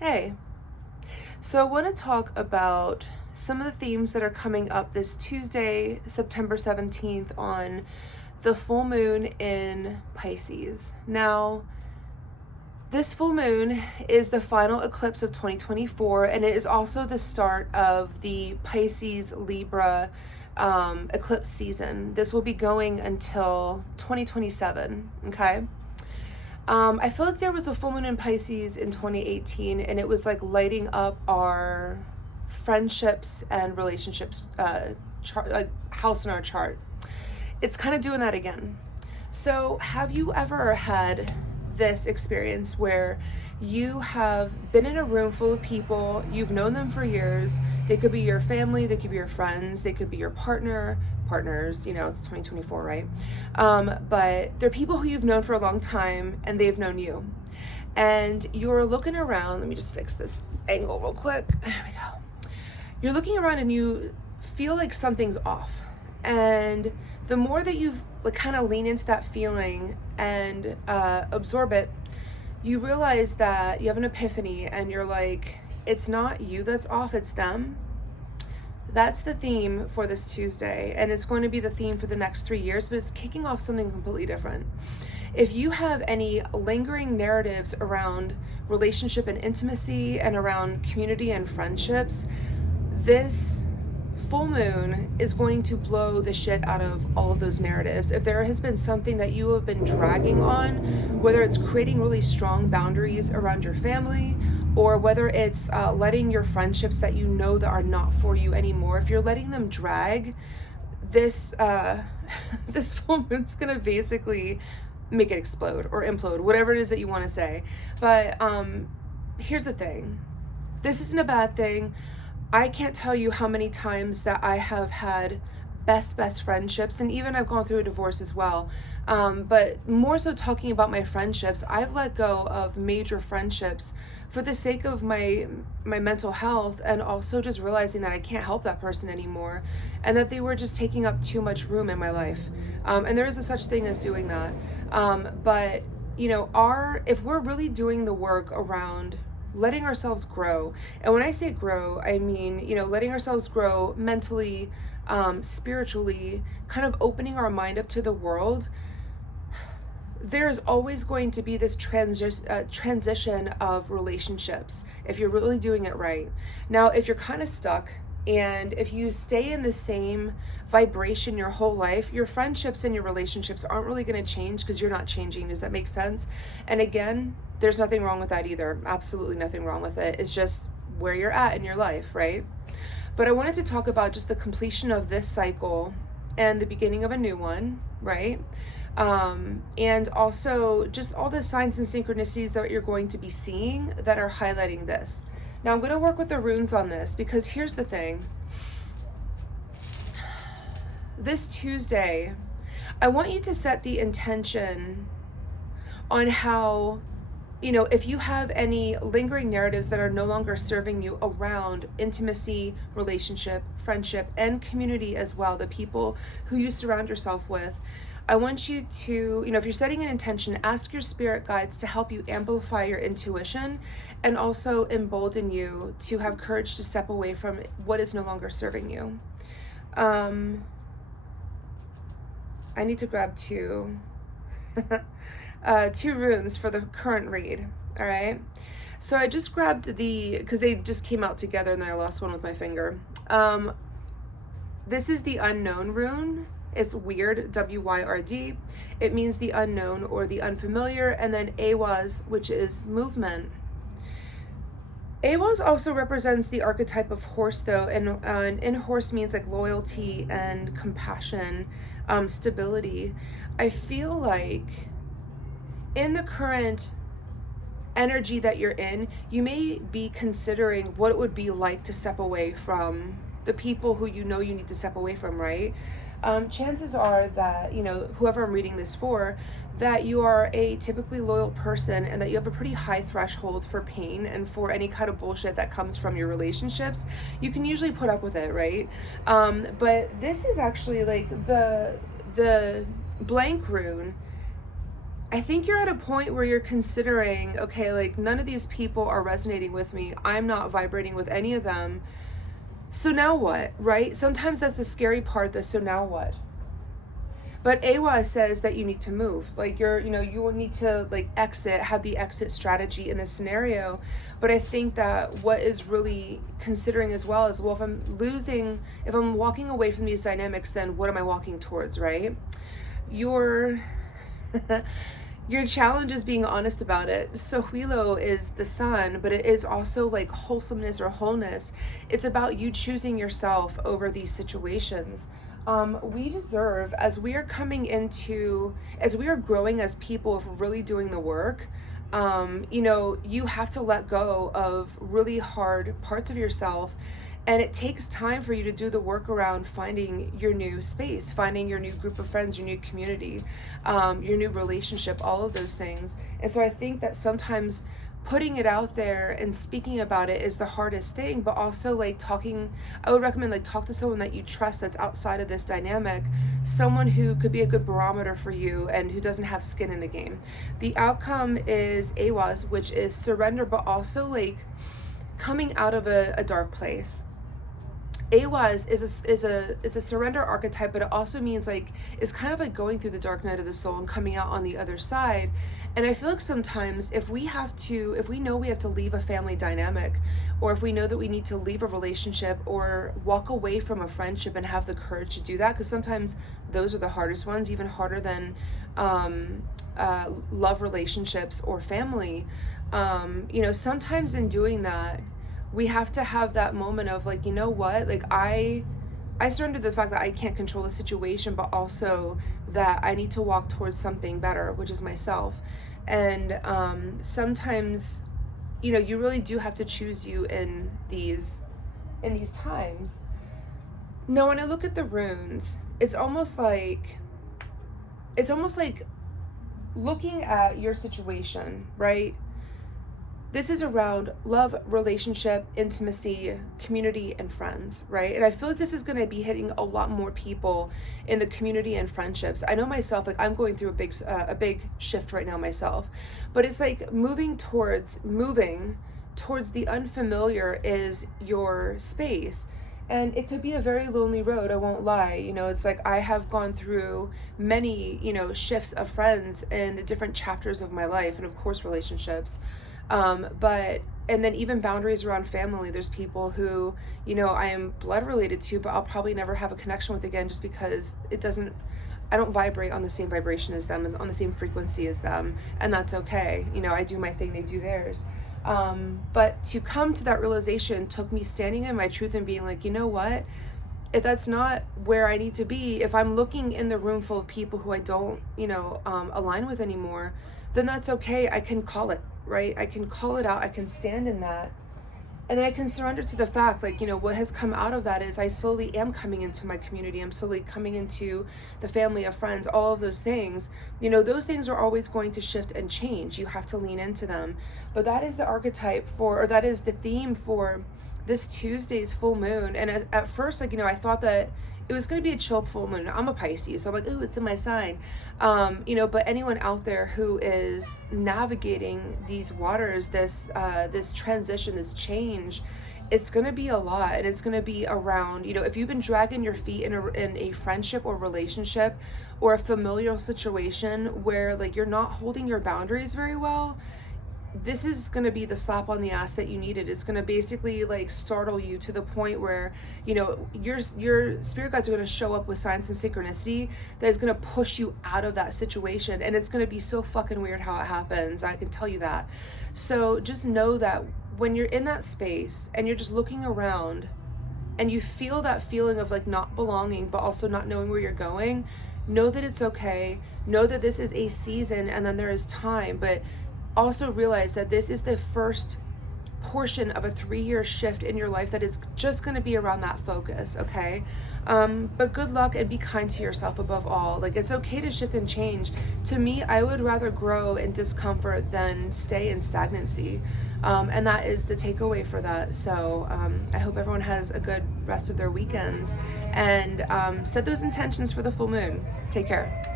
Hey, so I want to talk about some of the themes that are coming up this Tuesday, September 17th, on the full moon in Pisces. Now, this full moon is the final eclipse of 2024, and it is also the start of the Pisces Libra eclipse season. This will be going until 2027, okay? I feel like there was a full moon in Pisces in 2018, and it was like lighting up our friendships and relationships house in our chart. It's kind of doing that again. So, have you ever had this experience where you have been in a room full of people, you've known them for years, they could be your family, they could be your friends, they could be your partners, it's 2024, right? But they're people who you've known for a long time and they've known you. And you're looking around, let me just fix this angle real quick. There we go. You're looking around and you feel like something's off. And the more that you kind of lean into that feeling and absorb it, you realize that you have an epiphany and you're like, it's not you that's off, it's them. That's the theme for this Tuesday, and it's going to be the theme for the next 3 years, but it's kicking off something completely different. If you have any lingering narratives around relationship and intimacy and around community and friendships, this full moon is going to blow the shit out of all of those narratives. If there has been something that you have been dragging on, whether it's creating really strong boundaries around your family, or whether it's letting your friendships that you know that are not for you anymore, if you're letting them drag, this this full moon's gonna basically make it explode or implode, whatever it is that you want to say. But here's the thing, this isn't a bad thing. I can't tell you how many times that I have had best friendships, and even I've gone through a divorce as well. But more so talking about my friendships, I've let go of major friendships for the sake of my mental health, and also just realizing that I can't help that person anymore, and that they were just taking up too much room in my life. And there is a such thing as doing that. But if we're really doing the work around letting ourselves grow, and when I say grow, I mean, letting ourselves grow mentally, spiritually, kind of opening our mind up to the world, there's always going to be this transition of relationships if you're really doing it right. Now, if you're kind of stuck, and if you stay in the same vibration your whole life, your friendships and your relationships aren't really going to change because you're not changing. Does that make sense? And again, there's nothing wrong with that either. Absolutely nothing wrong with it. It's just where you're at in your life, right? But I wanted to talk about just the completion of this cycle and the beginning of a new one, right? And also just all the signs and synchronicities that you're going to be seeing that are highlighting this. Now, I'm going to work with the runes on this, because here's the thing. This Tuesday, I want you to set the intention on how, if you have any lingering narratives that are no longer serving you around intimacy, relationship, friendship, and community as well, the people who you surround yourself with, I want you to, if you're setting an intention, ask your spirit guides to help you amplify your intuition and also embolden you to have courage to step away from what is no longer serving you. I need to grab two runes for the current read, all right? So I just grabbed because they just came out together and then I lost one with my finger. This is the unknown rune. It's weird, W-Y-R-D. It means the unknown or the unfamiliar. And then Awaz, which is movement. Awaz also represents the archetype of horse, though, and horse means like loyalty and compassion, stability. I feel like in the current energy that you're in, you may be considering what it would be like to step away from the people who you need to step away from, right? Chances are that, whoever I'm reading this for, that you are a typically loyal person and that you have a pretty high threshold for pain and for any kind of bullshit that comes from your relationships. You can usually put up with it, right? But this is actually like the blank rune I think you're at a point where you're considering, okay, like none of these people are resonating with me. I'm not vibrating with any of them. So now what, right? Sometimes that's the scary part, the so now what? But AWA says that you need to move. Like you will need to like exit, have the exit strategy in this scenario. But I think that what is really considering as well is, well, if I'm walking away from these dynamics, then what am I walking towards, right? Your your challenge is being honest about it. So Huilo is the sun, but it is also like wholesomeness or wholeness. It's about you choosing yourself over these situations. We deserve, as we are growing as people, if we're really doing the work, you have to let go of really hard parts of yourself. And it takes time for you to do the work around finding your new space, finding your new group of friends, your new community, your new relationship, all of those things. And so I think that sometimes putting it out there and speaking about it is the hardest thing, but also like I would recommend like talk to someone that you trust that's outside of this dynamic, someone who could be a good barometer for you and who doesn't have skin in the game. The outcome is AWAS, which is surrender, but also like coming out of a dark place. AWAS is a surrender archetype, but it also means like it's kind of like going through the dark night of the soul and coming out on the other side. And I feel like sometimes if we know we have to leave a family dynamic, or if we know that we need to leave a relationship or walk away from a friendship and have the courage to do that, because sometimes those are the hardest ones, even harder than love relationships or family. Sometimes in doing that, we have to have that moment of like, you know what, like I surrender to the fact that I can't control the situation, but also that I need to walk towards something better, which is myself. And sometimes, you really do have to choose you in these times. Now, when I look at the runes, it's almost like looking at your situation, right? This is around love, relationship, intimacy, community, and friends, right? And I feel like this is going to be hitting a lot more people in the community and friendships. I know myself, like I'm going through a big shift right now myself, but it's like moving towards the unfamiliar is your space. And it could be a very lonely road, I won't lie. It's like I have gone through many, shifts of friends in the different chapters of my life, and of course relationships. And then even boundaries around family. There's people who, I am blood related to, but I'll probably never have a connection with again, just because I don't vibrate on the same vibration as them, on the same frequency as them. And that's okay. I do my thing, they do theirs. But to come to that realization took me standing in my truth and being like, you know what? If that's not where I need to be, if I'm looking in the room full of people who I don't, align with anymore, then that's okay. I can call it, right? I can call it out. I can stand in that. And then I can surrender to the fact, like, what has come out of that is I slowly am coming into my community. I'm slowly coming into the family of friends, all of those things. Those things are always going to shift and change. You have to lean into them. But that is the archetype that is the theme for this Tuesday's full moon. And at first, like, I thought that it was going to be a chill full moon. I'm a Pisces, so I'm like, ooh, it's in my sign. But anyone out there who is navigating these waters, this transition, this change, it's going to be a lot. And it's going to be around, if you've been dragging your feet in a friendship or relationship or a familial situation where like you're not holding your boundaries very well, this is going to be the slap on the ass that you needed. It's going to basically like startle you to the point where, your spirit guides are going to show up with signs and synchronicity that is going to push you out of that situation. And it's going to be so fucking weird how it happens. I can tell you that. So just know that when you're in that space and you're just looking around and you feel that feeling of like not belonging, but also not knowing where you're going, know that it's okay. Know that this is a season and then there is time, but also realize that this is the first portion of a 3-year shift in your life that is just going to be around that focus, okay? But good luck and be kind to yourself above all. Like, it's okay to shift and change. To me, I would rather grow in discomfort than stay in stagnancy. And that is the takeaway for that. So I hope everyone has a good rest of their weekends and set those intentions for the full moon. Take care.